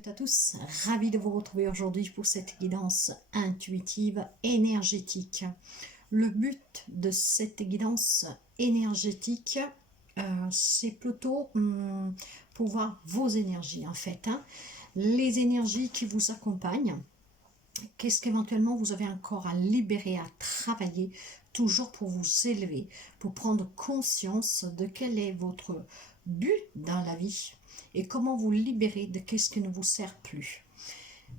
Bonjour à tous, ravi de vous retrouver aujourd'hui pour cette guidance intuitive énergétique. Le but de cette guidance énergétique, c'est plutôt pour voir vos énergies en fait, les énergies qui vous accompagnent. Qu'est-ce qu'éventuellement vous avez encore à libérer, à travailler, toujours pour vous élever, pour prendre conscience de quel est votre but dans la vie et comment vous libérer de qu'est-ce qui ne vous sert plus.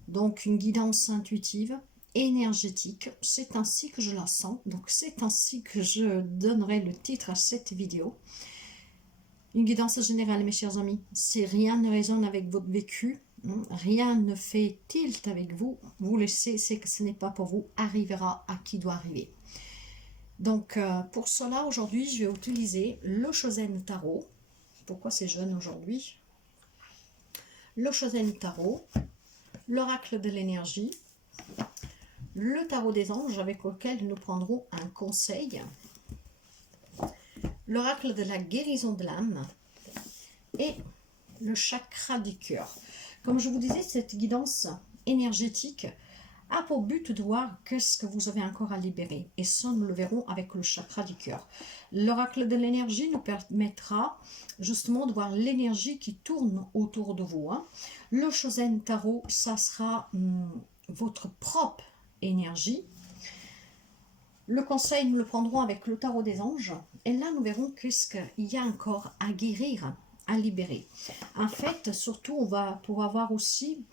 Donc une guidance intuitive, énergétique, c'est ainsi que je la sens, donc c'est ainsi que je donnerai le titre à cette vidéo. Une guidance générale, mes chers amis, si rien ne résonne avec votre vécu, rien ne fait tilt avec vous, vous laissez, c'est que ce n'est pas pour vous, arrivera à qui doit arriver. Donc pour cela, aujourd'hui, je vais utiliser le Shozen Tarot. Pourquoi c'est jeune aujourd'hui? Le Shozen Tarot, l'oracle de l'énergie, le tarot des anges avec lequel nous prendrons un conseil, l'oracle de la guérison de l'âme et le chakra du cœur. Comme je vous disais, cette guidance énergétique a pour but de voir qu'est-ce que vous avez encore à libérer. Et ça, nous le verrons avec le chakra du cœur. L'oracle de l'énergie nous permettra justement de voir l'énergie qui tourne autour de vous. Le Shozen Tarot, ça sera votre propre énergie. Le conseil, nous le prendrons avec le tarot des anges. Et là, nous verrons qu'est-ce qu'il y a encore à guérir, à libérer. En fait, surtout, on va pouvoir voir aussi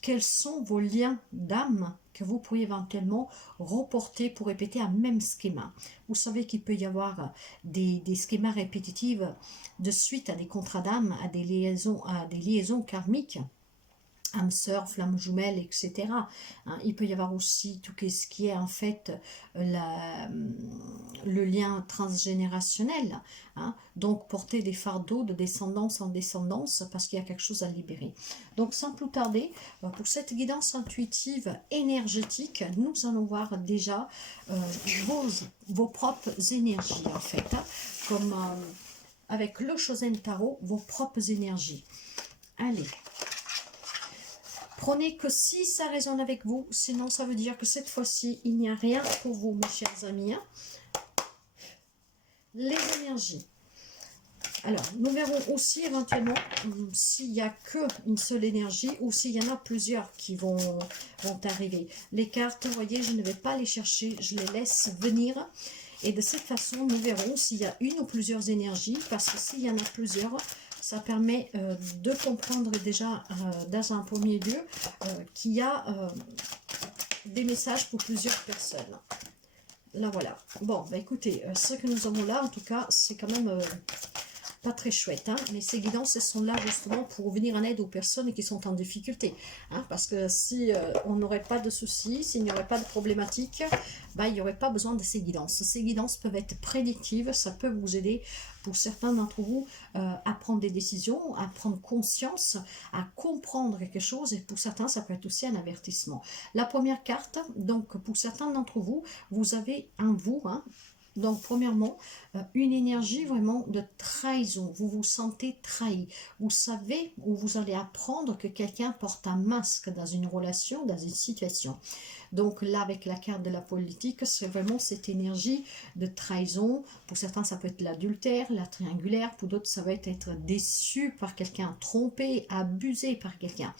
quels sont vos liens d'âme que vous pourriez éventuellement reporter pour répéter un même schéma. Vous savez qu'il peut y avoir des schémas répétitifs de suite à des contrats d'âme, à des liaisons karmiques, âme sœur, flamme jumelle, etc. Il peut y avoir aussi tout ce qui est en fait le lien transgénérationnel. Donc porter des fardeaux de descendance en descendance parce qu'il y a quelque chose à libérer. Donc sans plus tarder, pour cette guidance intuitive énergétique, nous allons voir déjà vos propres énergies en fait. Comme avec le Shozen Tarot, vos propres énergies. Allez. Prenez que si ça résonne avec vous, sinon ça veut dire que cette fois-ci, il n'y a rien pour vous, mes chers amis. Les énergies. Alors, nous verrons aussi éventuellement s'il n'y a qu'une seule énergie ou s'il y en a plusieurs qui vont arriver. Les cartes, vous voyez, je ne vais pas les chercher, je les laisse venir. Et de cette façon, nous verrons s'il y a une ou plusieurs énergies, parce que s'il y en a plusieurs, ça permet de comprendre déjà dans un premier lieu qu'il y a des messages pour plusieurs personnes. Là voilà. Bon, bah écoutez, ce que nous avons là, en tout cas, c'est quand même pas très chouette. Mais ces guidances, elles sont là justement pour venir en aide aux personnes qui sont en difficulté. Parce que si on n'aurait pas de soucis, s'il n'y aurait pas de problématiques, il n'y aurait pas besoin de ces guidances. Ces guidances peuvent être prédictives, ça peut vous aider pour certains d'entre vous à prendre des décisions, à prendre conscience, à comprendre quelque chose, et pour certains, ça peut être aussi un avertissement. La première carte, donc pour certains d'entre vous, vous avez un vous, donc, premièrement, une énergie vraiment de trahison. Vous vous sentez trahi. Vous savez ou vous allez apprendre que quelqu'un porte un masque dans une relation, dans une situation. Donc là, avec la carte de la politique, c'est vraiment cette énergie de trahison. Pour certains, ça peut être l'adultère, la triangulaire. Pour d'autres, ça va être déçu par quelqu'un, trompé, abusé par quelqu'un.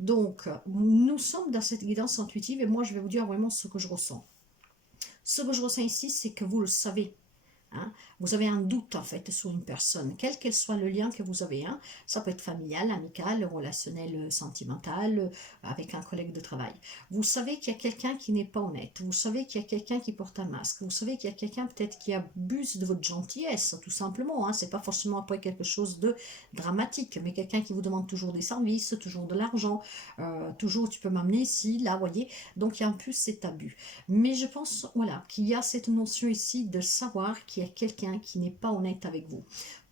Donc, nous sommes dans cette guidance intuitive et moi, je vais vous dire vraiment ce que je ressens. Ce que je ressens ici, c'est que vous le savez. Vous avez un doute en fait sur une personne, quel qu'elle soit le lien que vous avez. Ça peut être familial, amical, relationnel, sentimental, avec un collègue de travail. Vous savez qu'il y a quelqu'un qui n'est pas honnête. Vous savez qu'il y a quelqu'un qui porte un masque. Vous savez qu'il y a quelqu'un peut-être qui abuse de votre gentillesse, tout simplement. C'est pas forcément après quelque chose de dramatique, mais quelqu'un qui vous demande toujours des services, toujours de l'argent, toujours tu peux m'amener ici, là, voyez. Donc il y a un peu cet abus. Mais je pense, voilà, qu'il y a cette notion ici de savoir qu'il y a quelqu'un qui n'est pas honnête avec vous.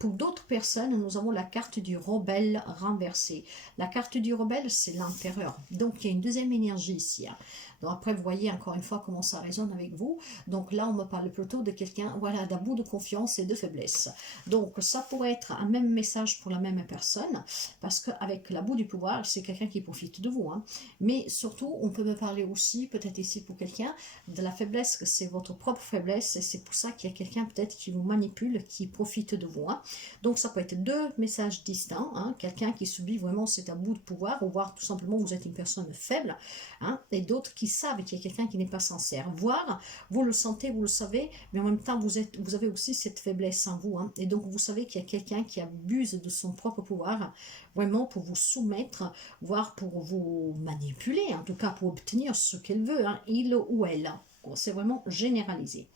Pour d'autres personnes, nous avons la carte du rebelle renversée. La carte du rebelle, c'est l'empereur. Donc, il y a une deuxième énergie ici. Hein. Donc, après, vous voyez encore une fois comment ça résonne avec vous. Donc là, on me parle plutôt de quelqu'un, voilà, d'abus de confiance et de faiblesse. Donc, ça pourrait être un même message pour la même personne, parce qu'avec l'abus du pouvoir, c'est quelqu'un qui profite de vous. Hein. Mais surtout, on peut me parler aussi, peut-être ici pour quelqu'un, de la faiblesse, que c'est votre propre faiblesse, et c'est pour ça qu'il y a quelqu'un peut-être qui vous manipule, qui profite de vous. Hein. Donc ça peut être deux messages distincts, hein. Quelqu'un qui subit vraiment cet abus de pouvoir, ou voire tout simplement vous êtes une personne faible, hein, et d'autres qui savent qu'il y a quelqu'un qui n'est pas sincère, voire vous le sentez, vous le savez, mais en même temps vous avez aussi cette faiblesse en vous, hein, et donc vous savez qu'il y a quelqu'un qui abuse de son propre pouvoir, vraiment pour vous soumettre, voire pour vous manipuler, en tout cas pour obtenir ce qu'elle veut, hein, il ou elle. C'est vraiment généralisé.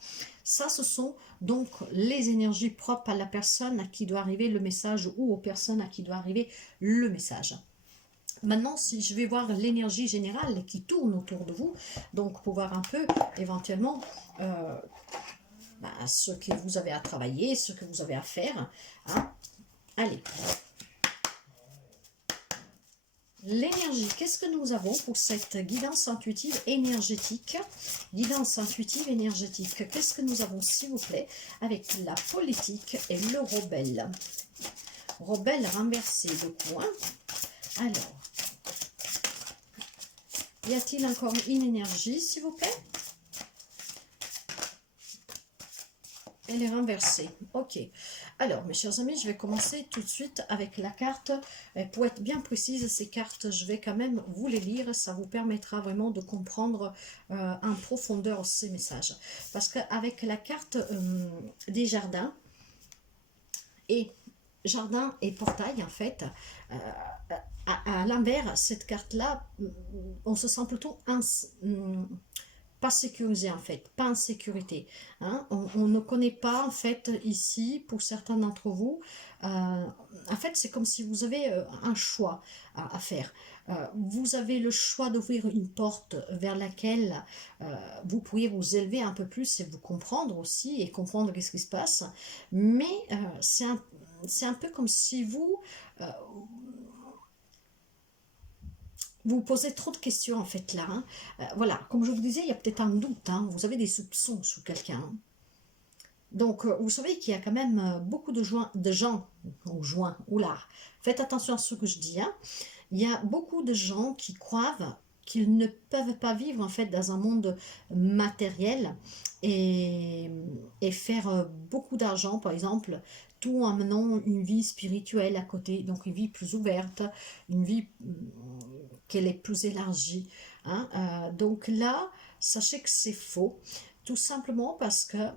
Ça, ce sont donc les énergies propres à la personne à qui doit arriver le message ou aux personnes à qui doit arriver le message. Maintenant, si je vais voir l'énergie générale qui tourne autour de vous, donc pour voir un peu éventuellement ce que vous avez à travailler, ce que vous avez à faire. Hein. Allez. L'énergie, qu'est-ce que nous avons pour cette guidance intuitive énergétique? Guidance intuitive énergétique, qu'est-ce que nous avons, s'il vous plaît, avec la politique et le rebelle? Rebelle renversé de quoi? Alors, y a-t-il encore une énergie, s'il vous plaît? Elle est renversée. Ok. Alors, mes chers amis, je vais commencer tout de suite avec la carte. Pour être bien précise, ces cartes, je vais quand même vous les lire. Ça vous permettra vraiment de comprendre en profondeur ces messages. Parce qu'avec la carte des jardins, et jardin et portail, en fait, à l'envers, cette carte-là, on se sent plutôt pas sécurisé en fait, pas en sécurité. Hein. On ne connaît pas en fait ici, pour certains d'entre vous, en fait c'est comme si vous avez un choix à faire. Vous avez le choix d'ouvrir une porte vers laquelle vous pourriez vous élever un peu plus et vous comprendre aussi et comprendre qu'est-ce qui se passe. Mais c'est un peu comme si vous vous posez trop de questions en fait là. Hein. Voilà, comme je vous disais, il y a peut-être un doute. Hein. Vous avez des soupçons sous quelqu'un. Hein. Donc, vous savez qu'il y a quand même beaucoup de gens, oula, faites attention à ce que je dis. Hein. Il y a beaucoup de gens qui croient qu'ils ne peuvent pas vivre en fait dans un monde matériel et faire beaucoup d'argent, par exemple, tout en menant une vie spirituelle à côté, donc une vie plus ouverte, une vie qu'elle est plus élargie. Hein. Donc là, sachez que c'est faux, tout simplement parce que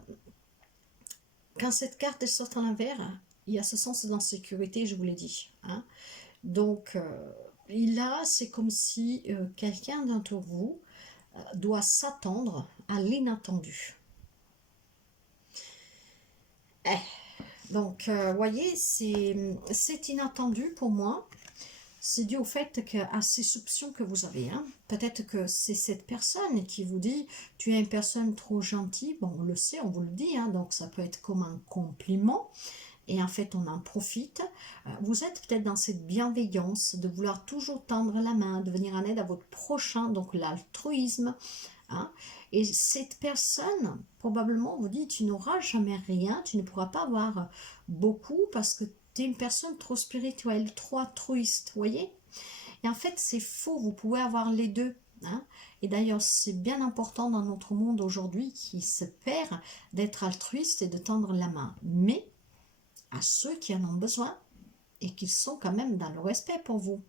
quand cette carte est sortie à l'envers, il y a ce sens d'insécurité, je vous l'ai dit. Hein. Donc là, c'est comme si quelqu'un d'entre vous doit s'attendre à l'inattendu. Donc, voyez, c'est inattendu pour moi. C'est dû au fait à ces soupçons que vous avez. Hein. Peut-être que c'est cette personne qui vous dit « tu es une personne trop gentille ». Bon, on le sait, on vous le dit, hein, donc ça peut être comme un compliment. Et en fait, on en profite. Vous êtes peut-être dans cette bienveillance de vouloir toujours tendre la main, de venir en aide à votre prochain, donc l'altruisme. Hein. Et cette personne, probablement, vous dit « tu n'auras jamais rien, tu ne pourras pas avoir beaucoup parce que tu es une personne trop spirituelle, trop altruiste, vous voyez ?» Et en fait, c'est faux, vous pouvez avoir les deux. Hein. Et d'ailleurs, c'est bien important dans notre monde aujourd'hui qui se perd d'être altruiste et de tendre la main. Mais à ceux qui en ont besoin et qui sont quand même dans le respect pour vous.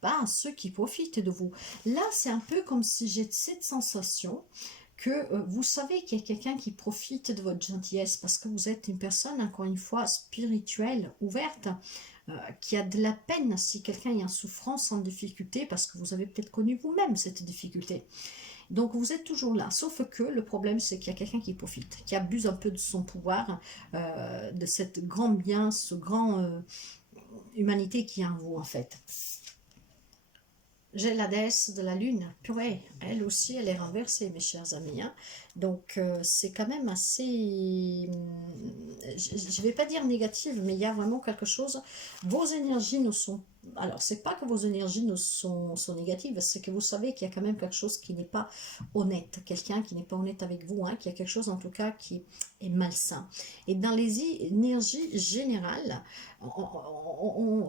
Pas à ceux qui profitent de vous. Là, c'est un peu comme si j'ai cette sensation que vous savez qu'il y a quelqu'un qui profite de votre gentillesse parce que vous êtes une personne, encore une fois, spirituelle, ouverte, qui a de la peine si quelqu'un est en souffrance, en difficulté, parce que vous avez peut-être connu vous-même cette difficulté. Donc vous êtes toujours là, sauf que le problème c'est qu'il y a quelqu'un qui profite, qui abuse un peu de son pouvoir, de cette grand bien, ce grand humanité qui est en vous en fait. J'ai la déesse de la lune, purée, elle aussi elle est renversée mes chers amis. Hein. Donc c'est quand même assez... je vais pas dire négative, mais il y a vraiment quelque chose, vos énergies ne sont, alors c'est pas que vos énergies ne sont négatives, c'est que vous savez qu'il y a quand même quelque chose qui n'est pas honnête, quelqu'un qui n'est pas honnête avec vous, hein, qu'il y a quelque chose en tout cas qui est malsain. Et dans les énergies générales,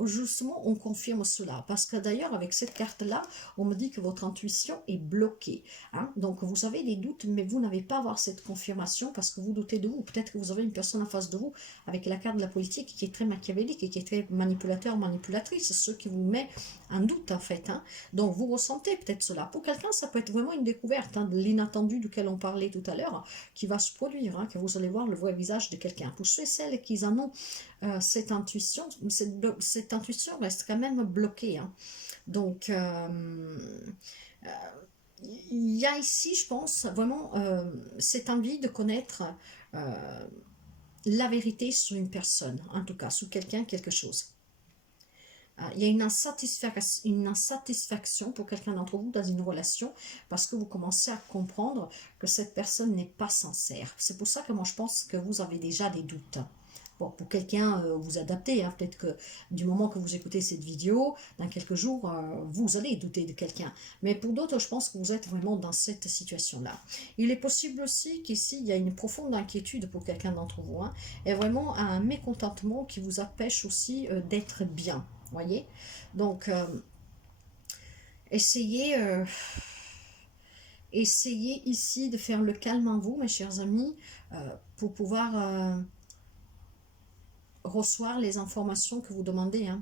justement, on confirme cela. Parce que d'ailleurs, avec cette carte-là, on me dit que votre intuition est bloquée. Hein. Donc, vous avez des doutes, mais vous n'avez pas à avoir cette confirmation parce que vous doutez de vous. Peut-être que vous avez une personne en face de vous avec la carte de la politique qui est très machiavélique et qui est très manipulateur, manipulatrice, ce qui vous met un doute en fait. Hein. Donc, vous ressentez peut-être cela. Pour quelqu'un, ça peut être vraiment une découverte, hein, de l'inattendu duquel on parlait tout à l'heure, qui va se produire, hein, que vous allez voir le vrai visage de quelqu'un. Pour ceux et celles qui en ont cette intuition reste quand même bloquée. Hein. Donc, il y a ici, je pense, vraiment cette envie de connaître la vérité sur une personne, en tout cas, sur quelqu'un, quelque chose. Il y a une insatisfaction pour quelqu'un d'entre vous dans une relation parce que vous commencez à comprendre que cette personne n'est pas sincère. C'est pour ça que moi je pense que vous avez déjà des doutes. Bon, pour quelqu'un, vous adaptez, hein, peut-être que du moment que vous écoutez cette vidéo, dans quelques jours, vous allez douter de quelqu'un. Mais pour d'autres, je pense que vous êtes vraiment dans cette situation-là. Il est possible aussi qu'ici, il y a une profonde inquiétude pour quelqu'un d'entre vous, hein, et vraiment un mécontentement qui vous empêche aussi d'être bien. Voyez, donc essayez ici de faire le calme en vous, mes chers amis, pour pouvoir recevoir les informations que vous demandez. Hein.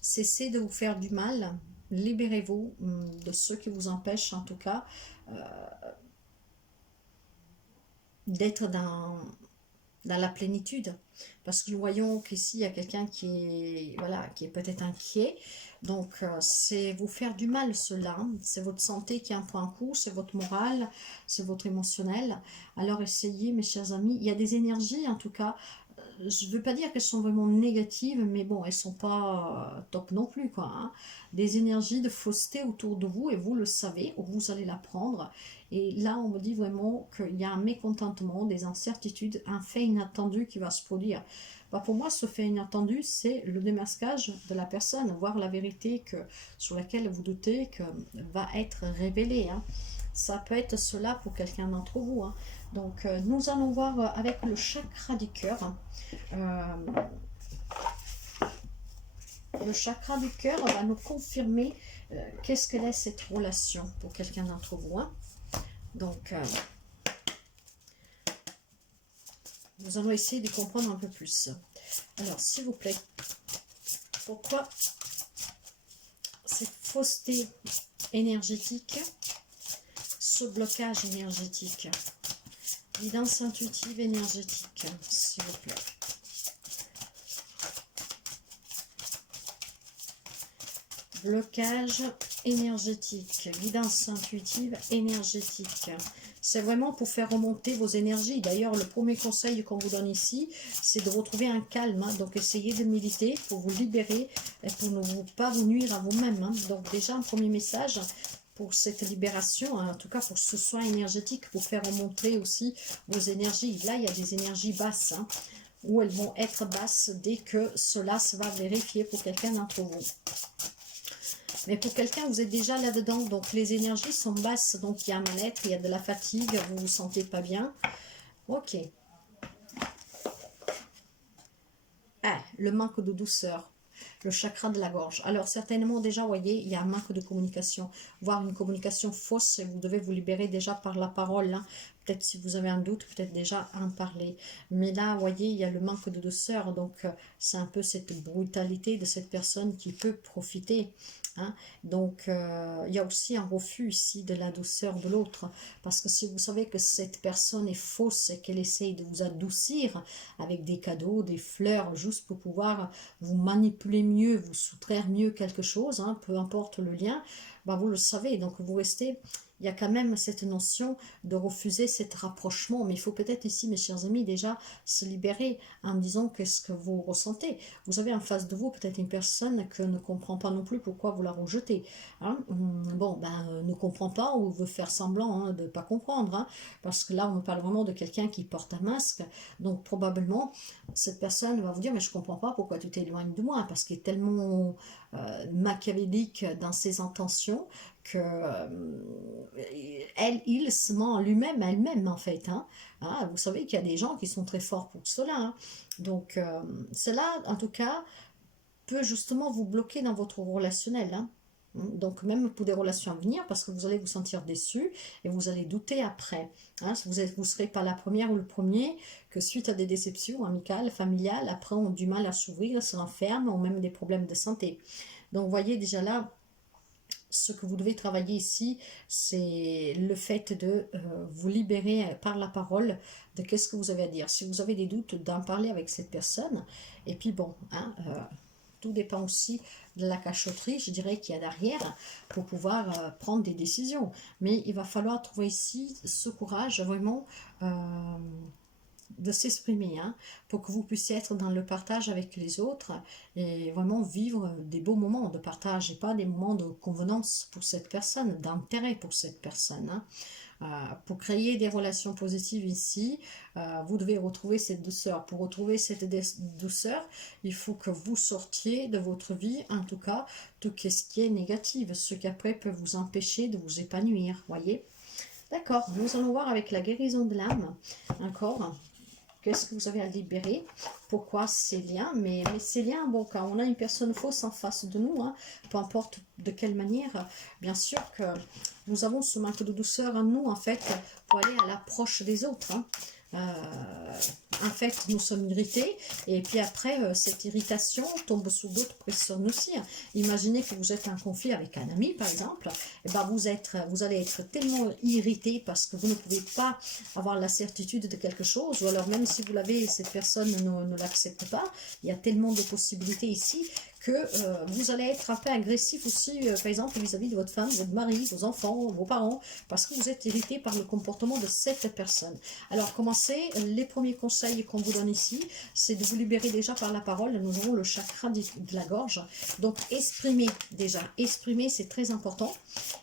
Cessez de vous faire du mal, libérez-vous de ceux qui vous empêchent, en tout cas, d'être dans la plénitude. Parce que nous voyons qu'ici, il y a quelqu'un qui est, voilà, qui est peut-être inquiet. Donc, c'est vous faire du mal, cela. C'est votre santé qui en prend un coup, c'est votre morale, c'est votre émotionnel. Alors, essayez, mes chers amis. Il y a des énergies, en tout cas. Je ne veux pas dire qu'elles sont vraiment négatives, mais bon, elles ne sont pas top non plus, quoi. Hein. Des énergies de fausseté autour de vous, et vous le savez, vous allez la prendre. Et là, on me dit vraiment qu'il y a un mécontentement, des incertitudes, un fait inattendu qui va se produire. Bah, pour moi, ce fait inattendu, c'est le démasquage de la personne, voir la vérité sur laquelle vous doutez que va être révélée. Hein. Ça peut être cela pour quelqu'un d'entre vous. Hein. Donc, nous allons voir avec le chakra du cœur. Le chakra du cœur va nous confirmer qu'est-ce que est cette relation pour quelqu'un d'entre vous. Hein. Donc, nous allons essayer de comprendre un peu plus. Alors, s'il vous plaît, pourquoi cette fausseté énergétique, ce blocage énergétique, guidance intuitive énergétique, s'il vous plaît. Blocage énergétique, guidance intuitive énergétique. C'est vraiment pour faire remonter vos énergies. D'ailleurs, le premier conseil qu'on vous donne ici, c'est de retrouver un calme. Hein. Donc, essayez de méditer pour vous libérer et pour ne pas vous nuire à vous-même. Hein. Donc, déjà, un premier message pour cette libération, hein, en tout cas pour ce soin énergétique, pour faire remonter aussi vos énergies. Là, il y a des énergies basses, hein, où elles vont être basses dès que cela se va vérifier pour quelqu'un d'entre vous. Mais pour quelqu'un, vous êtes déjà là-dedans, donc les énergies sont basses, donc il y a un mal-être, il y a de la fatigue, vous ne vous sentez pas bien. Ok. Ah, le manque de douceur, le chakra de la gorge. Alors certainement déjà, vous voyez, il y a un manque de communication, voire une communication fausse, et vous devez vous libérer déjà par la parole. Hein. Peut-être si vous avez un doute, peut-être déjà en parler. Mais là, vous voyez, il y a le manque de douceur, donc c'est un peu cette brutalité de cette personne qui peut profiter. Hein. Donc, il y a aussi un refus ici de la douceur de l'autre. Parce que si vous savez que cette personne est fausse et qu'elle essaye de vous adoucir avec des cadeaux, des fleurs, juste pour pouvoir vous manipuler mieux, vous soustraire mieux quelque chose, hein, peu importe le lien, bah vous le savez. Donc, vous restez... il y a quand même cette notion de refuser cet rapprochement. Mais il faut peut-être ici, mes chers amis, déjà se libérer en disant qu'est-ce que vous ressentez. Vous avez en face de vous peut-être une personne que ne comprend pas non plus pourquoi vous la rejetez. Hein. Bon, ben, ne comprend pas ou veut faire semblant de ne pas comprendre. Hein, parce que là, on parle vraiment de quelqu'un qui porte un masque. Donc, probablement, cette personne va vous dire, mais je ne comprends pas pourquoi tu t'éloignes de moi. Parce qu'il est tellement machiavélique dans ses intentions que il se ment lui-même, elle-même en fait. Hein. Hein, vous savez qu'il y a des gens qui sont très forts pour cela. Hein. Donc, cela, en tout cas, peut justement vous bloquer dans votre relationnel. Hein. Donc même pour des relations à venir, parce que vous allez vous sentir déçu et vous allez douter après. Hein, vous ne serez pas la première ou le premier que suite à des déceptions amicales, familiales, après ont du mal à s'ouvrir, se renferment, ont même des problèmes de santé. Donc vous voyez déjà là, ce que vous devez travailler ici, c'est le fait de vous libérer par la parole de qu'est-ce que vous avez à dire. Si vous avez des doutes, d'en parler avec cette personne. Et puis bon, hein, tout dépend aussi de la cachotterie, je dirais, qu'il y a derrière pour pouvoir prendre des décisions. Mais il va falloir trouver ici ce courage vraiment de s'exprimer, hein, pour que vous puissiez être dans le partage avec les autres et vraiment vivre des beaux moments de partage et pas des moments de convenance pour cette personne, d'intérêt pour cette personne. Hein. Pour créer des relations positives ici, vous devez retrouver cette douceur. Pour retrouver cette douceur, il faut que vous sortiez de votre vie, en tout cas, tout ce qui est négatif, ce qui après peut vous empêcher de vous épanouir, voyez. D'accord, nous allons voir avec la guérison de l'âme, encore. Qu'est-ce que vous avez à libérer? Pourquoi ces liens? Mais ces liens, bon, quand on a une personne fausse en face de nous, hein, peu importe de quelle manière, bien sûr que nous avons ce manque de douceur en nous, en fait, pour aller à l'approche des autres. Hein. En fait, nous sommes irrités et puis après, cette irritation tombe sous d'autres pressions aussi. Hein. Imaginez que vous êtes en conflit avec un ami, par exemple, et ben vous allez être tellement irrité parce que vous ne pouvez pas avoir la certitude de quelque chose, ou alors même si vous l'avez, cette personne ne l'accepte pas. Il y a tellement de possibilités ici que vous allez être un peu agressif aussi, par exemple, vis-à-vis de votre femme, votre mari, vos enfants, vos parents, parce que vous êtes irrité par le comportement de cette personne. Alors, commencez, les premiers conseils qu'on vous donne ici, c'est de vous libérer déjà par la parole. Nous avons le chakra de la gorge. Donc, exprimez déjà. Exprimer, c'est très important.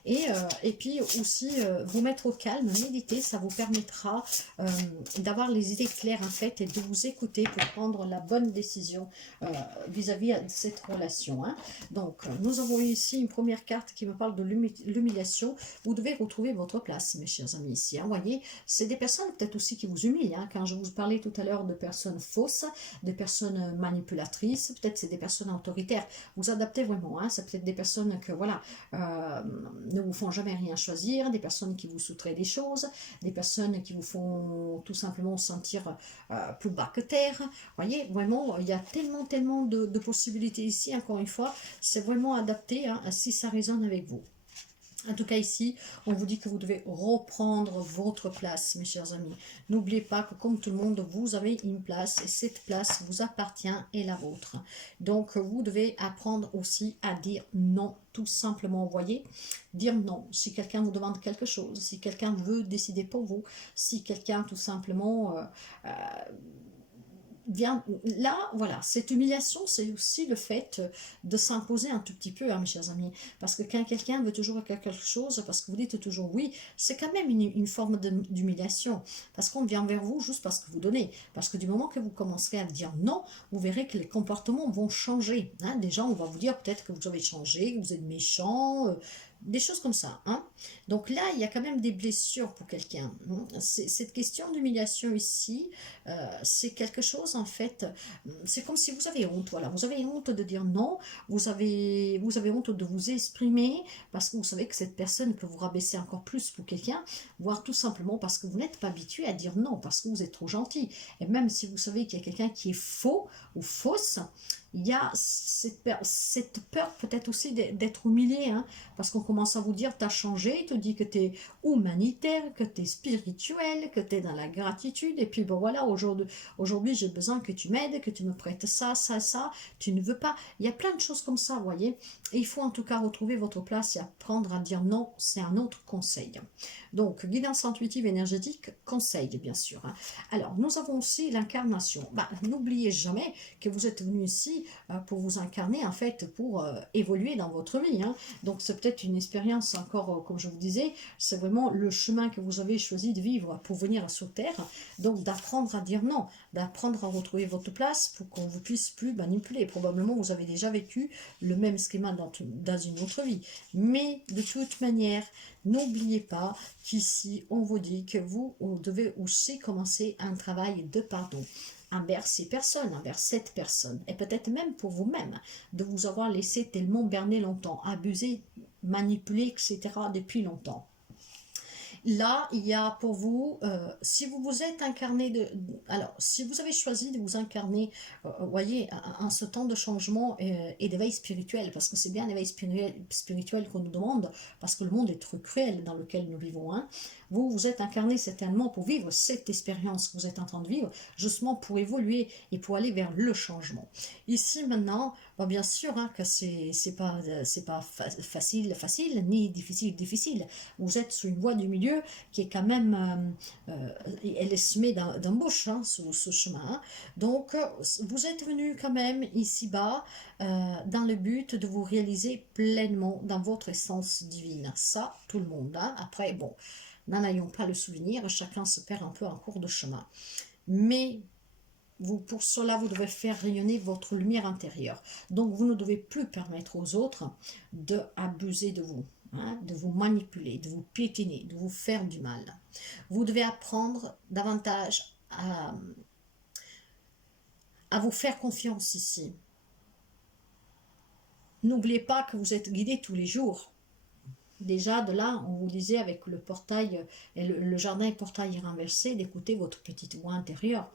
Et puis aussi, vous mettre au calme, méditer, ça vous permettra d'avoir les idées claires, en fait, et de vous écouter pour prendre la bonne décision vis-à-vis de cette relation. Hein. Donc, nous avons ici une première carte qui me parle de l'humiliation. Vous devez retrouver votre place, mes chers amis, ici. Hein. Vous voyez, c'est des personnes peut-être aussi qui vous humilient. Hein. Quand je vous parlais tout à l'heure de personnes fausses, de personnes manipulatrices, peut-être c'est des personnes autoritaires. Vous adaptez vraiment. Hein. C'est peut-être des personnes que, voilà, ne vous font jamais rien choisir, des personnes qui vous soustraient des choses, des personnes qui vous font tout simplement sentir plus bas que terre. Vous voyez, vraiment, il y a tellement de possibilités ici, encore une fois, c'est vraiment adapté hein, si ça résonne avec vous. En tout cas ici, on vous dit que vous devez reprendre votre place, mes chers amis. N'oubliez pas que comme tout le monde, vous avez une place et cette place vous appartient et la vôtre. Donc, vous devez apprendre aussi à dire non, tout simplement. Vous voyez, dire non. Si quelqu'un vous demande quelque chose, si quelqu'un veut décider pour vous, si quelqu'un tout simplement... Bien, là, voilà, cette humiliation, c'est aussi le fait de s'imposer un tout petit peu, hein, mes chers amis. Parce que quand quelqu'un veut toujours quelque chose, parce que vous dites toujours oui, c'est quand même une forme d'humiliation. Parce qu'on vient vers vous juste parce que vous donnez. Parce que du moment que vous commencerez à dire non, vous verrez que les comportements vont changer. Hein. Déjà, on va vous dire peut-être que vous avez changé, que vous êtes méchant, des choses comme ça. Hein. Donc là, il y a quand même des blessures pour quelqu'un. Cette question d'humiliation ici, c'est quelque chose en fait, c'est comme si vous avez honte. Voilà, vous avez honte de dire non, vous avez honte de vous exprimer parce que vous savez que cette personne peut vous rabaisser encore plus pour quelqu'un, voire tout simplement parce que vous n'êtes pas habitué à dire non, parce que vous êtes trop gentil. Et même si vous savez qu'il y a quelqu'un qui est faux ou fausse, il y a cette peur peut-être aussi d'être humilié, hein, parce qu'on commence à vous dire, tu as changé, tu dis que tu es humanitaire, que tu es spirituel, que tu es dans la gratitude, et puis bon voilà, aujourd'hui j'ai besoin que tu m'aides, que tu me prêtes ça, ça, ça, tu ne veux pas. Il y a plein de choses comme ça, vous voyez, et il faut en tout cas retrouver votre place et apprendre à dire non, c'est un autre conseil. Donc, guidance intuitive énergétique, conseil bien sûr. Hein. Alors, nous avons aussi l'incarnation. Bah, n'oubliez jamais que vous êtes venu ici pour vous incarner, en fait, pour évoluer dans votre vie. Hein. Donc, c'est peut-être une expérience encore, comme je vous disais, c'est vraiment le chemin que vous avez choisi de vivre pour venir sur Terre. Donc, d'apprendre à dire non, d'apprendre à retrouver votre place pour qu'on ne vous puisse plus manipuler. Probablement, vous avez déjà vécu le même schéma dans une autre vie. Mais, de toute manière, n'oubliez pas qu'ici, on vous dit que vous devez aussi commencer un travail de pardon envers ces personnes, envers cette personne, et peut-être même pour vous-même, de vous avoir laissé tellement berner longtemps, abusé, manipulé, etc. depuis longtemps. Là, il y a pour vous, si vous vous êtes incarné alors, si vous avez choisi de vous incarner, voyez, en ce temps de changement et d'éveil spirituel, parce que c'est bien l'éveil spirituel qu'on nous demande, parce que le monde est trop cruel dans lequel nous vivons, hein. Vous vous êtes incarné certainement pour vivre cette expérience que vous êtes en train de vivre, justement pour évoluer et pour aller vers le changement. Ici, maintenant, bon, bien sûr hein, que c'est pas facile, ni difficile. Vous êtes sur une voie du milieu qui est quand même, elle est semée d'embûches, hein, ce chemin. Hein. Donc, vous êtes venu quand même ici-bas dans le but de vous réaliser pleinement dans votre essence divine. Ça, tout le monde. Hein. Après, bon, n'en ayons pas le souvenir, chacun se perd un peu en cours de chemin. Mais pour cela, vous devez faire rayonner votre lumière intérieure. Donc, vous ne devez plus permettre aux autres d'abuser de vous, hein, de vous manipuler, de vous piétiner, de vous faire du mal. Vous devez apprendre davantage à vous faire confiance ici. N'oubliez pas que vous êtes guidé tous les jours. Déjà, de là, on vous disait avec le portail, le jardin et portail renversé, d'écouter votre petite voix intérieure.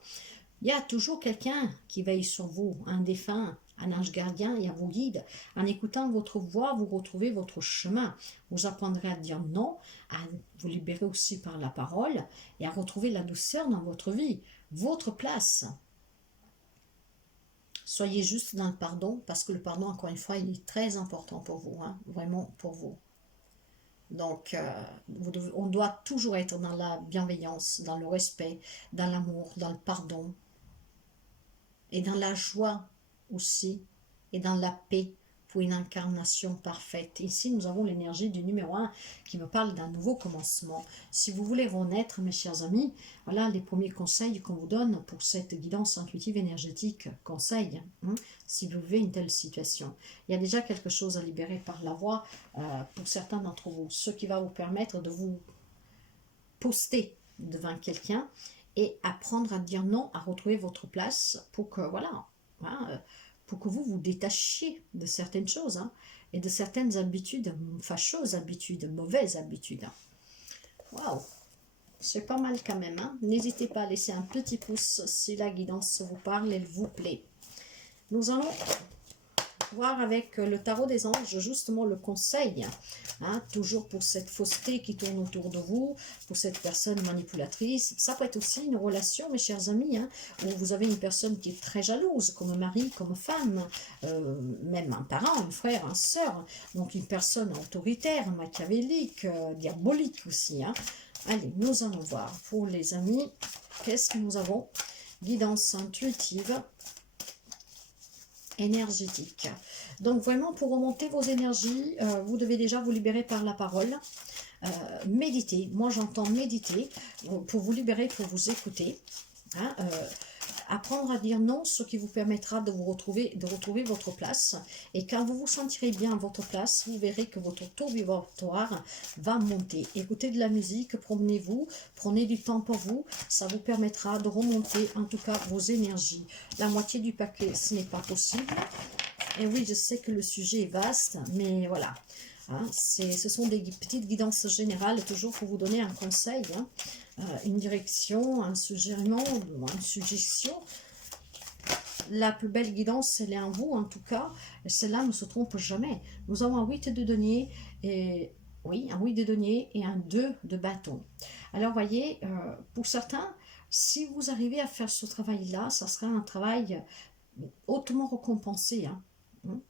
Il y a toujours quelqu'un qui veille sur vous, un défunt, un ange gardien et un vous guide. En écoutant votre voix, vous retrouvez votre chemin. Vous apprendrez à dire non, à vous libérer aussi par la parole et à retrouver la douceur dans votre vie, votre place. Soyez juste dans le pardon, parce que le pardon, encore une fois, il est très important pour vous, hein, vraiment pour vous. Donc, on doit toujours être dans la bienveillance, dans le respect, dans l'amour, dans le pardon, et dans la joie aussi, et dans la paix pour une incarnation parfaite. Ici, nous avons l'énergie du numéro 1 qui me parle d'un nouveau commencement. Si vous voulez renaître, mes chers amis, voilà les premiers conseils qu'on vous donne pour cette guidance intuitive énergétique. Conseil, hein, si vous vivez une telle situation. Il y a déjà quelque chose à libérer par la voix pour certains d'entre vous, ce qui va vous permettre de vous poster devant quelqu'un et apprendre à dire non, à retrouver votre place pour que, voilà, hein, pour que vous vous détachiez de certaines choses hein, et de certaines habitudes, fâcheuses habitudes, mauvaises habitudes. Waouh, c'est pas mal quand même. Hein. N'hésitez pas à laisser un petit pouce si la guidance vous parle, elle vous plaît. Nous allons voir avec le tarot des anges justement le conseil, hein, toujours pour cette fausseté qui tourne autour de vous, pour cette personne manipulatrice. Ça peut être aussi une relation, mes chers amis, hein, où vous avez une personne qui est très jalouse, comme mari, comme femme, même un parent, un frère, une sœur, donc une personne autoritaire, machiavélique, diabolique aussi. Hein. Allez, nous allons voir pour les amis, qu'est-ce que nous avons? Guidance intuitive énergétique. Donc vraiment pour remonter vos énergies, vous devez déjà vous libérer par la parole, méditer. Moi j'entends méditer pour vous libérer, pour vous écouter. Hein, apprendre à dire non, ce qui vous permettra de retrouver votre place. Et quand vous vous sentirez bien à votre place, vous verrez que votre taux vibratoire va monter. Écoutez de la musique, promenez-vous, prenez du temps pour vous. Ça vous permettra de remonter en tout cas vos énergies. La moitié du paquet, ce n'est pas possible. Et oui, je sais que le sujet est vaste, mais voilà. Hein, ce sont des petites guidances générales, toujours pour vous donner un conseil, hein, une direction, un suggériment, une suggestion. la plus belle guidance, elle est en vous, en tout cas. Et celle-là ne se trompe jamais. Nous avons un 8 de denier, et oui, un 8 de denier et un 2 de bâton. Alors, voyez, pour certains, si vous arrivez à faire ce travail-là, ça sera un travail hautement récompensé. Hein.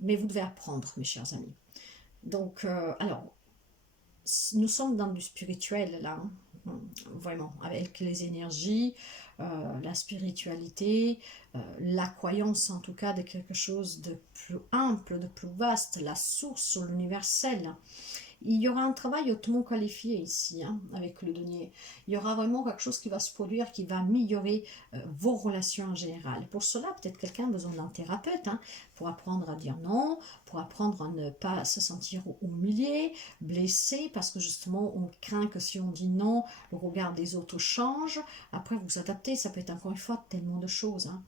Mais vous devez apprendre, mes chers amis. Donc, alors, nous sommes dans du spirituel, là. Vraiment, avec les énergies, la spiritualité, la croyance en tout cas de quelque chose de plus ample, de plus vaste, la source, l'universel. Il y aura un travail hautement qualifié ici, hein, avec le denier. Il y aura vraiment quelque chose qui va se produire, qui va améliorer vos relations en général. Pour cela, peut-être quelqu'un a besoin d'un thérapeute, hein, pour apprendre à dire non, pour apprendre à ne pas se sentir humilié, blessé, parce que justement, on craint que si on dit non, le regard des autres change. Après, vous adaptez, ça peut être encore une fois tellement de choses. Hein.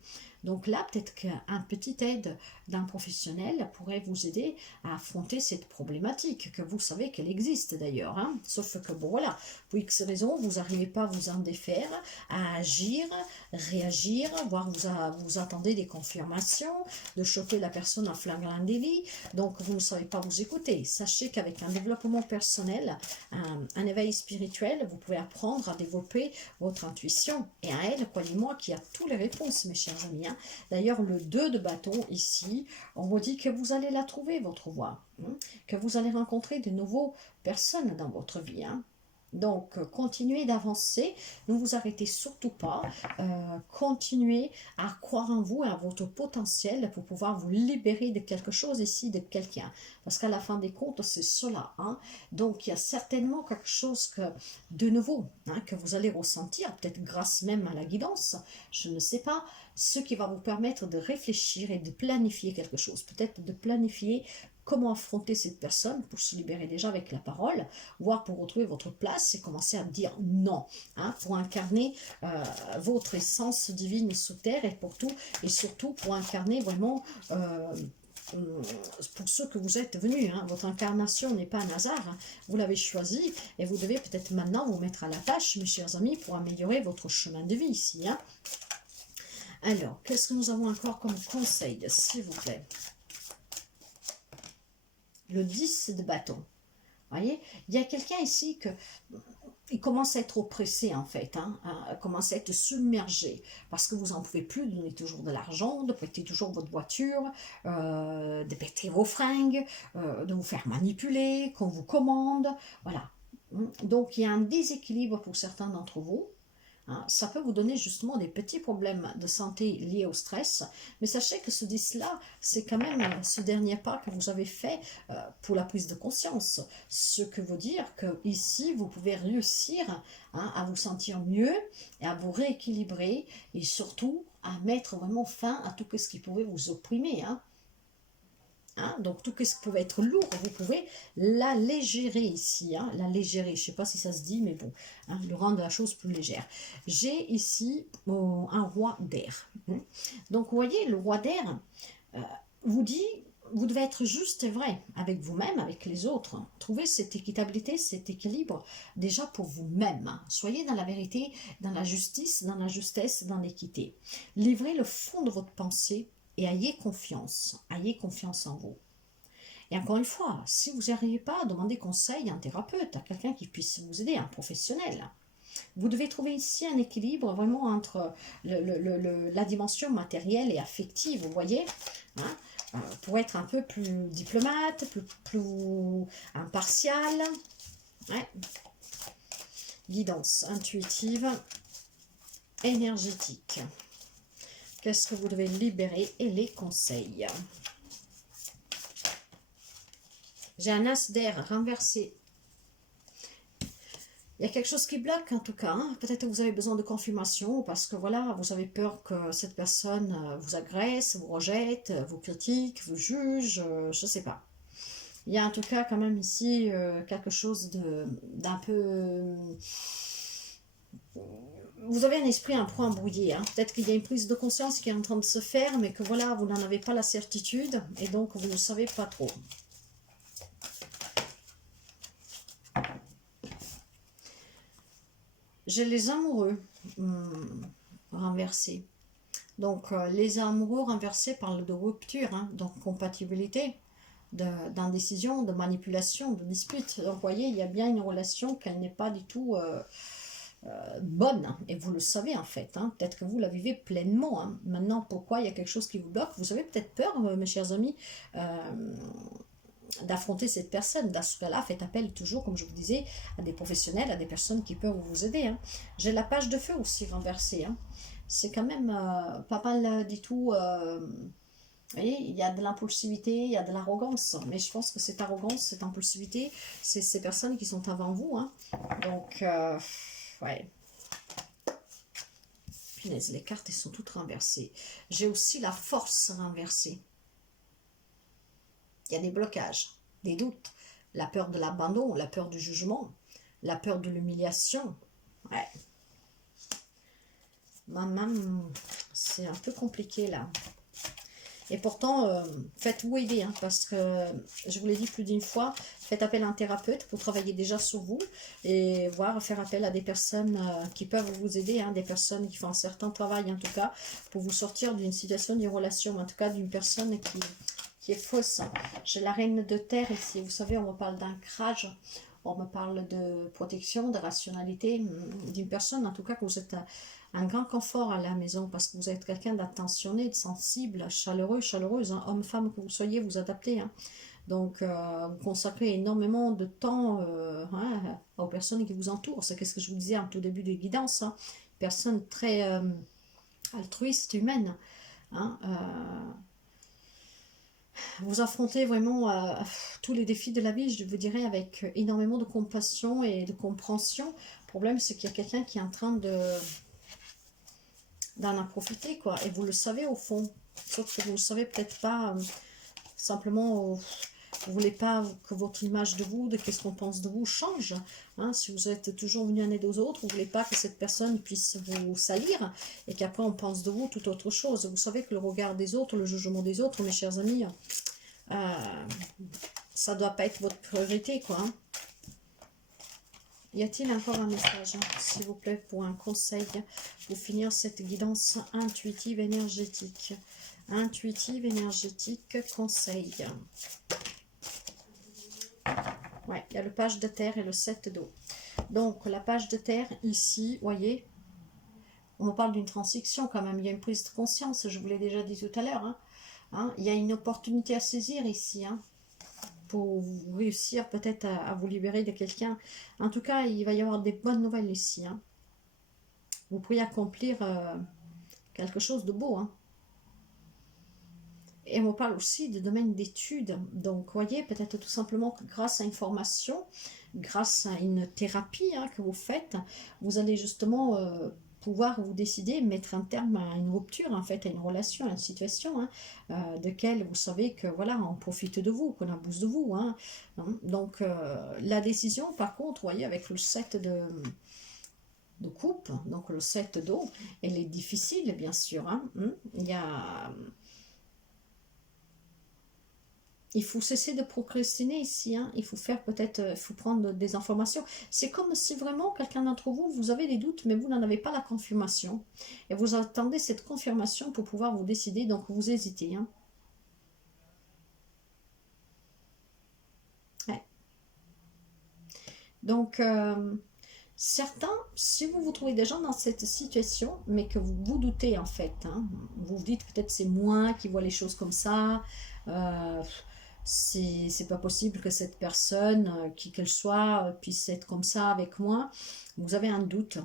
Donc là, peut-être qu'un petit aide d'un professionnel pourrait vous aider à affronter cette problématique, que vous savez qu'elle existe d'ailleurs. Hein. Sauf que, bon voilà, pour X raisons, vous n'arrivez pas à vous en défaire, à agir, réagir, voire vous attendez des confirmations, de choquer la personne en flagrant délit, donc vous ne savez pas vous écouter. Sachez qu'avec un développement personnel, un éveil spirituel, vous pouvez apprendre à développer votre intuition. Et à elle, croyez-moi, qui a toutes les réponses, mes chers amis. Hein. D'ailleurs, le 2 de bâton ici, on vous dit que vous allez la trouver, votre voie, hein, que vous allez rencontrer de nouvelles personnes dans votre vie. Hein. Donc, continuez d'avancer, ne vous arrêtez surtout pas, continuez à croire en vous et à votre potentiel pour pouvoir vous libérer de quelque chose ici, de quelqu'un. Parce qu'à la fin des comptes, c'est cela. Hein. Donc, il y a certainement quelque chose de nouveau, hein, que vous allez ressentir, peut-être grâce même à la guidance, je ne sais pas, ce qui va vous permettre de réfléchir et de planifier quelque chose. Peut-être de planifier comment affronter cette personne pour se libérer déjà avec la parole, voire pour retrouver votre place et commencer à dire non, hein, pour incarner votre essence divine sous terre et pour tout, et surtout pour incarner vraiment pour ceux que vous êtes venus. Hein, votre incarnation n'est pas un hasard, hein, vous l'avez choisi et vous devez peut-être maintenant vous mettre à la tâche, mes chers amis, pour améliorer votre chemin de vie ici. Hein. Alors, qu'est-ce que nous avons encore comme conseil, s'il vous plaît? Le 10 de bâton. Voyez, il y a quelqu'un ici il commence à être oppressé en fait, hein, commence à être submergé parce que vous n'en pouvez plus de donner toujours de l'argent, de prêter toujours votre voiture, de prêter vos fringues, de vous faire manipuler, qu'on vous commande, voilà. Donc il y a un déséquilibre pour certains d'entre vous. Hein, ça peut vous donner justement des petits problèmes de santé liés au stress, mais sachez que ce 10-là, c'est quand même ce dernier pas que vous avez fait pour la prise de conscience. Ce que veut dire que ici, vous pouvez réussir, hein, à vous sentir mieux et à vous rééquilibrer et surtout à mettre vraiment fin à tout ce qui pourrait vous opprimer. Hein. Hein, donc tout ce qui pouvait être lourd, vous pouvez l'allégérer ici, hein, l'allégérer, je ne sais pas si ça se dit, mais bon, hein, le rendre la chose plus légère. J'ai ici un roi d'air. Hein. Donc vous voyez, le roi d'air vous dit, vous devez être juste et vrai avec vous-même, avec les autres. Trouvez cette équitabilité, cet équilibre déjà pour vous-même. Hein. Soyez dans la vérité, dans la justice, dans la justesse, dans l'équité. Livrez le fond de votre pensée et ayez confiance en vous. Et encore une fois, si vous n'arrivez pas à demander conseil à un thérapeute, à quelqu'un qui puisse vous aider, un professionnel, vous devez trouver ici un équilibre vraiment entre la dimension matérielle et affective, vous voyez, hein, pour être un peu plus diplomate, plus impartial. Ouais. Guidance intuitive, énergétique. Qu'est-ce que vous devez libérer et les conseils. J'ai un as d'air renversé. Il y a quelque chose qui bloque en tout cas. Hein. Peut-être que vous avez besoin de confirmation parce que voilà, vous avez peur que cette personne vous agresse, vous rejette, vous critique, vous juge, je ne sais pas. Il y a en tout cas quand même ici quelque chose d'un peu... Vous avez un esprit un peu embrouillé. Hein. Peut-être qu'il y a une prise de conscience qui est en train de se faire, mais que voilà, vous n'en avez pas la certitude, et donc vous ne savez pas trop. J'ai les amoureux. renversé. Donc, les amoureux renversés parlent de rupture, hein, donc compatibilité, d'indécision, de manipulation, de dispute. Donc, vous voyez, il y a bien une relation qu'elle n'est pas du tout bonne, hein, et vous le savez en fait. Hein. Peut-être que vous la vivez pleinement. Hein. Maintenant, pourquoi il y a quelque chose qui vous bloque? Vous avez peut-être peur, mes chers amis, d'affronter cette personne. Dans ce cas-là, faites appel toujours, comme je vous disais, à des professionnels, à des personnes qui peuvent vous aider. Hein. J'ai la page de feu aussi renversée. Hein. C'est quand même pas mal du tout. Vous voyez, il y a de l'impulsivité, il y a de l'arrogance. Mais je pense que cette arrogance, cette impulsivité, c'est ces personnes qui sont avant vous. Hein. Donc, ouais. Punaise, les cartes, elles sont toutes renversées. J'ai aussi la force renversée. Il y a des blocages, des doutes, la peur de l'abandon, la peur du jugement, la peur de l'humiliation. Ouais. Maman, c'est un peu compliqué là. Et pourtant, faites-vous aider, hein, parce que, je vous l'ai dit plus d'une fois, faites appel à un thérapeute pour travailler déjà sur vous et faire appel à des personnes qui peuvent vous aider, hein, des personnes qui font un certain travail en tout cas, pour vous sortir d'une situation, d'une relation, en tout cas d'une personne qui est fausse. J'ai la reine de terre ici, vous savez, on me parle d'ancrage, on me parle de protection, de rationalité, d'une personne en tout cas que vous êtes un grand confort à la maison parce que vous êtes quelqu'un d'attentionné, de sensible, chaleureux, chaleureuse, hein, homme, femme que vous soyez, vous adaptez. Hein. Donc, vous consacrez énormément de temps hein, aux personnes qui vous entourent. C'est ce que je vous disais en tout début de guidance. Hein. Personne très altruiste, humaine. Hein, vous affrontez vraiment tous les défis de la vie, je vous dirais, avec énormément de compassion et de compréhension. Le problème, c'est qu'il y a quelqu'un qui est en train d'en en profiter, quoi. Et vous le savez au fond. Sauf que vous ne le savez peut-être pas. Simplement, vous voulez pas que votre image de vous, de qu'est-ce qu'on pense de vous, change. Hein. Si vous êtes toujours venu en aide aux autres, vous ne voulez pas que cette personne puisse vous salir et qu'après on pense de vous tout autre chose. Vous savez que le regard des autres, le jugement des autres, mes chers amis, ça ne doit pas être votre priorité, quoi. Hein. Y a-t-il encore un message, hein, s'il vous plaît, pour un conseil, pour finir cette guidance intuitive énergétique? Intuitive énergétique, conseil. Ouais, il y a le page de terre et le 7 d'eau. Donc, la page de terre, ici, voyez, on me parle d'une transition quand même. Il y a une prise de conscience, je vous l'ai déjà dit tout à l'heure. Hein. Il y a une opportunité à saisir ici, hein, pour réussir peut-être à vous libérer de quelqu'un. En tout cas, il va y avoir des bonnes nouvelles ici. Hein. Vous pourriez accomplir quelque chose de beau. Hein. Et on parle aussi de domaine d'études. Donc, vous voyez, peut-être tout simplement que grâce à une formation, grâce à une thérapie hein, que vous faites, vous allez justement pouvoir vous décider, mettre un terme à une rupture, en fait, à une relation, à une situation, hein, de laquelle vous savez que, voilà, on profite de vous, qu'on abuse de vous. Hein. Donc, la décision, par contre, vous voyez, avec le 7 de coupe, donc le 7 d'eau, elle est difficile, bien sûr. Hein. Il y a... Il faut cesser de procrastiner ici, hein. Il faut faire peut-être, il faut prendre des informations. C'est comme si vraiment quelqu'un d'entre vous, vous avez des doutes, mais vous n'en avez pas la confirmation. Et vous attendez cette confirmation pour pouvoir vous décider, donc vous hésitez. Hein. Ouais. Donc, certains, si vous vous trouvez déjà dans cette situation, mais que vous vous doutez en fait, hein, vous vous dites peut-être c'est moi qui vois les choses comme ça, c'est pas possible que cette personne, qui qu'elle soit, puisse être comme ça avec moi. Vous avez un doute,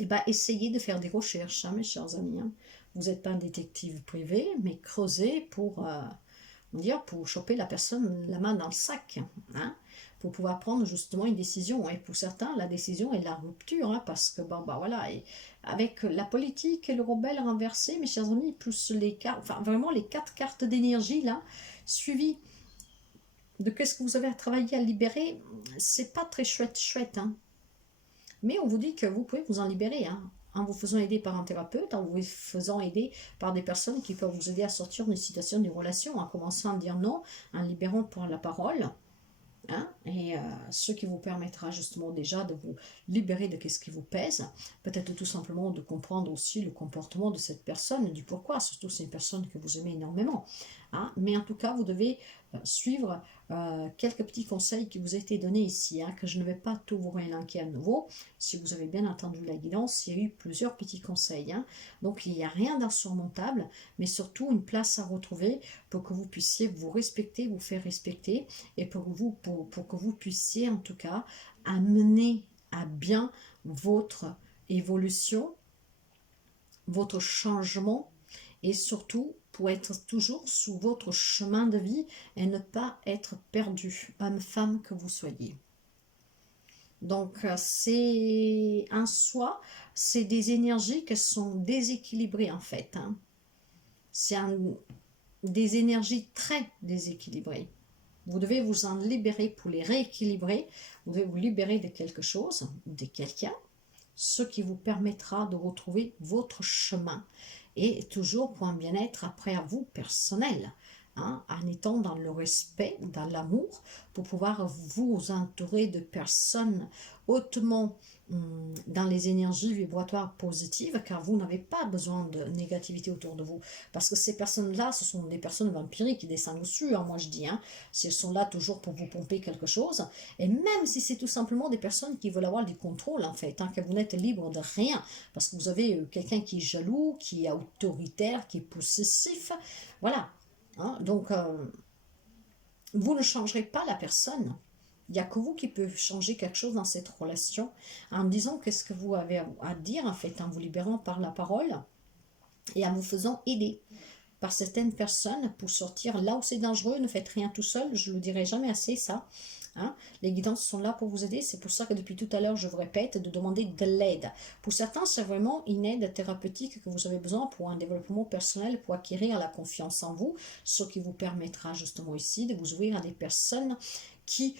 et bien essayez de faire des recherches, hein, mes chers amis. Hein. Vous n'êtes pas un détective privé, mais creusez pour choper la personne la main dans le sac, hein, pour pouvoir prendre justement une décision. Et pour certains, la décision est la rupture, hein, parce que, bon, bah voilà, et avec la politique et le rebelle renversé, mes chers amis, plus les cartes, enfin vraiment les 4 cartes d'énergie, là, suivies de qu'est-ce que vous avez à travailler à libérer, c'est pas très chouette, hein. Mais on vous dit que vous pouvez vous en libérer, hein, en vous faisant aider par un thérapeute, en vous faisant aider par des personnes qui peuvent vous aider à sortir d'une situation, d'une relation, en commençant à dire non, en libérant par la parole, hein, Et ce qui vous permettra justement déjà de vous libérer de ce qui vous pèse, peut-être tout simplement de comprendre aussi le comportement de cette personne, du pourquoi, surtout c'est une personne que vous aimez énormément. Hein. Mais en tout cas, vous devez suivre quelques petits conseils qui vous ont été donnés ici, hein, que je ne vais pas tout vous rélinquer à nouveau. Si vous avez bien entendu la guidance, il y a eu plusieurs petits conseils. Hein. Donc il n'y a rien d'insurmontable, mais surtout une place à retrouver pour que vous puissiez vous respecter, vous faire respecter, et pour que vous puissiez en tout cas amener à bien votre évolution, votre changement, et surtout pour être toujours sous votre chemin de vie et ne pas être perdu, homme, femme que vous soyez. Donc c'est un soi, c'est des énergies qui sont déséquilibrées en fait. Hein. C'est des énergies très déséquilibrées. Vous devez vous en libérer pour les rééquilibrer. Vous devez vous libérer de quelque chose, de quelqu'un, ce qui vous permettra de retrouver votre chemin. Et toujours pour un bien-être après à vous personnel, hein, en étant dans le respect, dans l'amour, pour pouvoir vous entourer de personnes hautement dans les énergies vibratoires positives, car vous n'avez pas besoin de négativité autour de vous, parce que ces personnes-là, ce sont des personnes vampiriques qui descendent dessus, hein, moi je dis, hein, si elles sont là toujours pour vous pomper quelque chose, et même si c'est tout simplement des personnes qui veulent avoir du contrôle en fait, hein, que vous n'êtes libre de rien, parce que vous avez quelqu'un qui est jaloux, qui est autoritaire, qui est possessif, voilà, hein, donc vous ne changerez pas la personne. Il n'y a que vous qui pouvez changer quelque chose dans cette relation en disant qu'est-ce que vous avez à dire, en fait, en vous libérant par la parole et en vous faisant aider par certaines personnes pour sortir là où c'est dangereux. Ne faites rien tout seul, je ne le dirai jamais assez ça. Hein. Les guidances sont là pour vous aider, c'est pour ça que depuis tout à l'heure je vous répète de demander de l'aide. Pour certains c'est vraiment une aide thérapeutique que vous avez besoin pour un développement personnel, pour acquérir la confiance en vous, ce qui vous permettra justement ici de vous ouvrir à des personnes qui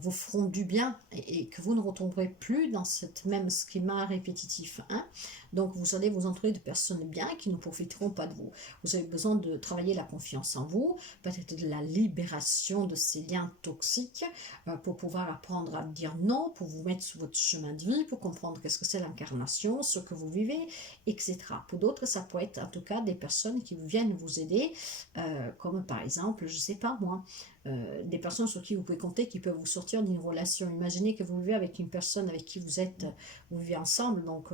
vous feront du bien et que vous ne retomberez plus dans cette même schéma répétitif. Hein. Donc vous allez vous entourer de personnes bien qui ne profiteront pas de vous. Vous avez besoin de travailler la confiance en vous, peut-être de la libération de ces liens toxiques pour pouvoir apprendre à dire non, pour vous mettre sur votre chemin de vie, pour comprendre qu'est-ce que c'est l'incarnation, ce que vous vivez, etc. Pour d'autres, ça peut être en tout cas des personnes qui viennent vous aider, comme par exemple, je ne sais pas moi, des personnes sur qui vous pouvez compter qui peuvent vous sortir d'une relation. Imaginez que vous vivez avec une personne avec qui vous vivez ensemble, donc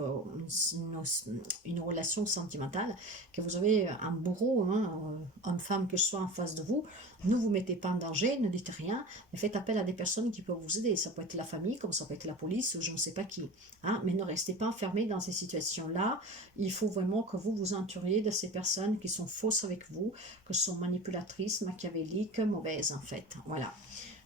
une relation sentimentale, que vous avez un bourreau, hein, homme-femme que ce soit en face de vous. Ne vous mettez pas en danger, ne dites rien, mais faites appel à des personnes qui peuvent vous aider. Ça peut être la famille, comme ça peut être la police, ou je ne sais pas qui. Hein, mais ne restez pas enfermés dans ces situations-là. Il faut vraiment que vous vous entouriez de ces personnes qui sont fausses avec vous, que sont manipulatrices, machiavéliques, mauvaises en fait. Voilà.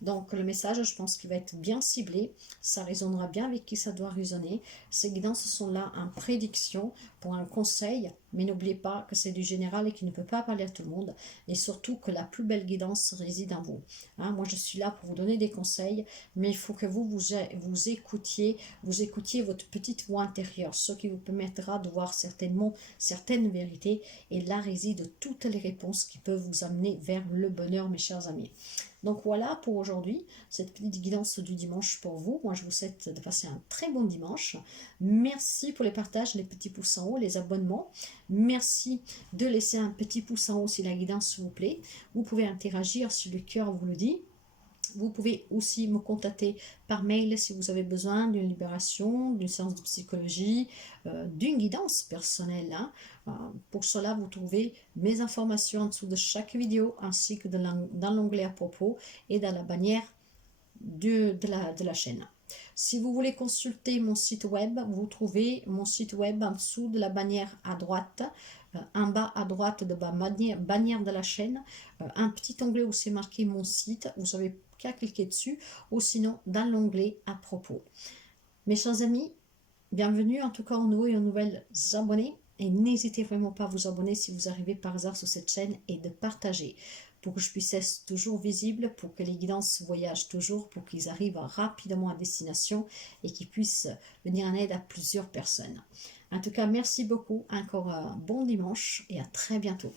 Donc le message, je pense qu'il va être bien ciblé, ça résonnera bien avec qui ça doit résonner. Ces guidances sont là en prédiction pour un conseil, mais n'oubliez pas que c'est du général et qu'il ne peut pas parler à tout le monde, et surtout que la plus belle guidance réside en vous. Hein, moi je suis là pour vous donner des conseils, mais il faut que vous écoutiez votre petite voix intérieure, ce qui vous permettra de voir certaines vérités, et là résident toutes les réponses qui peuvent vous amener vers le bonheur, mes chers amis. Donc voilà pour aujourd'hui, cette petite guidance du dimanche pour vous. Moi je vous souhaite de passer un très bon dimanche. Merci pour les partages, les petits pouces en haut, les abonnements. Merci de laisser un petit pouce en haut si la guidance vous plaît. Vous pouvez interagir si le cœur vous le dit. Vous pouvez aussi me contacter par mail si vous avez besoin d'une libération, d'une séance de psychologie, d'une guidance personnelle. Hein. Pour cela, vous trouvez mes informations en dessous de chaque vidéo, ainsi que dans l'onglet à propos et dans la bannière de la chaîne. Si vous voulez consulter mon site web, vous trouvez mon site web en dessous de la bannière à droite, en bas à droite de la bannière de la chaîne, un petit onglet où c'est marqué mon site, vous avez qu'à cliquer dessus, ou sinon dans l'onglet à propos. Mes chers amis, bienvenue en tout cas aux nouveaux et aux nouvelles abonnés, et n'hésitez vraiment pas à vous abonner si vous arrivez par hasard sur cette chaîne, et de partager pour que je puisse être toujours visible, pour que les guidances voyagent toujours, pour qu'ils arrivent rapidement à destination et qu'ils puissent venir en aide à plusieurs personnes. En tout cas, merci beaucoup, encore un bon dimanche et à très bientôt.